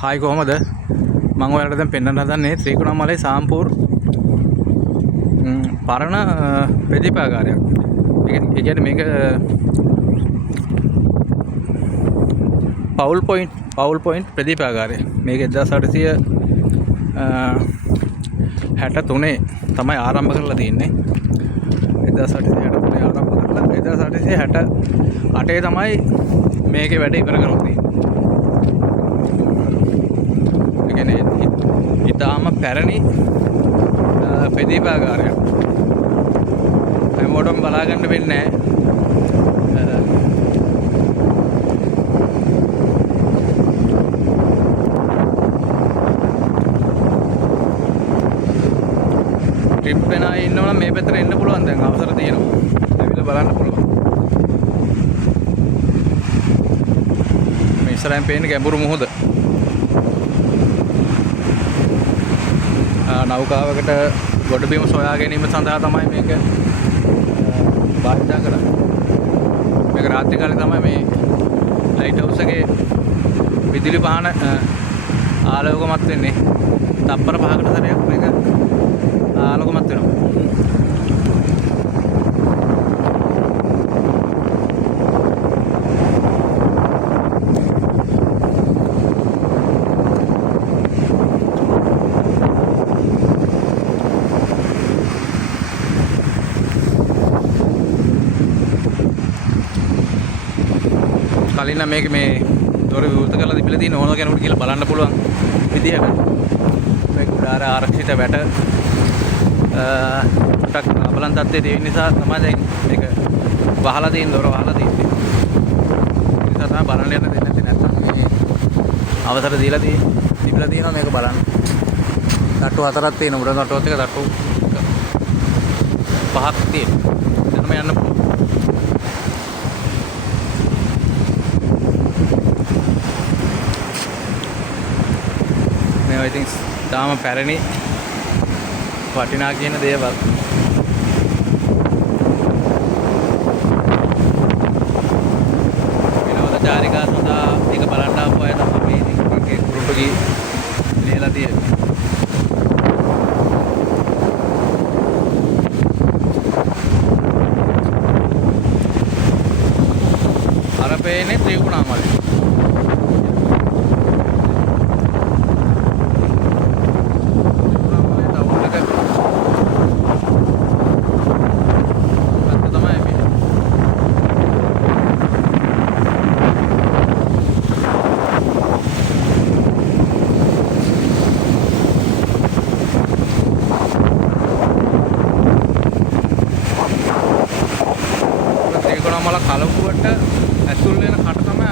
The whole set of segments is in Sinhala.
හායි කොහමද මම ඔයාලට දැන් පෙන්වන්න හදන්නේ ත්‍රිකුණාමලයේ සාම්පූර් පරණ ප්‍රතිපාගාරයක්. ඒ කියන්නේ මේක පවුල් පොයින්ට් ප්‍රතිපාගාරය. මේක 1863 තමයි ආරම්භ කරලා තියෙන්නේ. 1863 ආරම්භ කරලා 1868 තමයි මේකේ වැඩ ඉවර කරලා තියෙන්නේ. ඉතාම පැරණි ප්‍රතිපාගාරයක්. හැමෝටම බලා ගන්න වෙන්නේ නැහැ. ට්‍රිප් වෙන අය ඉන්නවනම් මේ පැත්තට එන්න පුළුවන්. දැන් අවසර තියෙනවා. ඇවිල්ලා බලන්න පුළුවන්. මේ ඉස්සරහින් පේන්නේ ගැඹුරු මුහුද. නෞකාවකට ගොඩබිම සොයා ගැනීම සඳහා තමයි මේක භාවිත කරන්නේ. මේක රාත්‍රී කාලේ තමයි මේ ලයිට් හවුස් එකේ විදුලි පහන ආලෝකමත් වෙන්නේ. තප්පර 5කට සැරයක් මේක ආලෝකමත් වෙනවා. කලින් නම් මේක මේ දොර විවෘත කරලා තිබිලා තියෙන ඕනම කෙනෙකුට කියලා බලන්න පුළුවන් විදියට මේක උඩාර ආරක්ෂිත වැට ටක් බලන් තත්ත්වයේ තියෙන නිසා තමයි දැන් මේක වහලා තියෙන දොර වහලා තියෙන්නේ. ඒ නිසා තමයි බලන්න යන්න දෙන්නේ නැත්නම් මේ අවසර දීලා තිබිලා තියෙනවා මේක බලන්න. තට්ටු 4ක් තියෙනවා. උඩ තට්ටුවත් එක තට්ටු 5ක් තියෙනවා. එතනම යන්න පුළුවන්. I think තාම පැරණි වටිනා කියන දේවල්. විනෝදචාරිකා සඳහා ඒක බලන්න ආපු අය තමයි මේ මේකේ කුරුටුගී ලියලා තියෙන්නේ. අර පේන්නේ ත්‍රිකුණාමලය. ත්‍රිකුණාමල කලපුවට ඇතුල් වෙන කට තමයි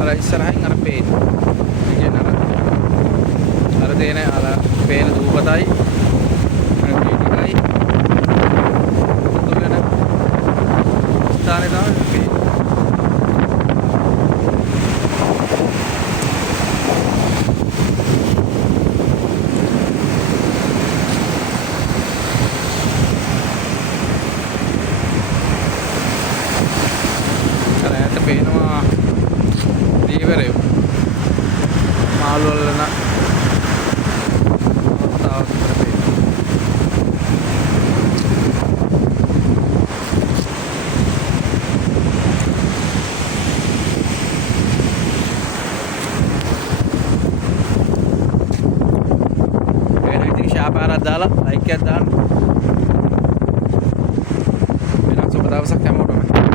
අර ඉස්සරහින් අර පේන්නේ. ඒ කියන්නේ අර දෙන අර පේන දූපතයි අර පිටිකයි ඇතුල් වෙන ස්ථානේ තමයි පේන්නේ. පේනවා දීවරය මාළු වලන අවස්ථාවක් ඉතින් ශාපාරක් දාලා ලයික් එකක් දාන්න. වෙනස් සුබ දවසක් හැමෝටම.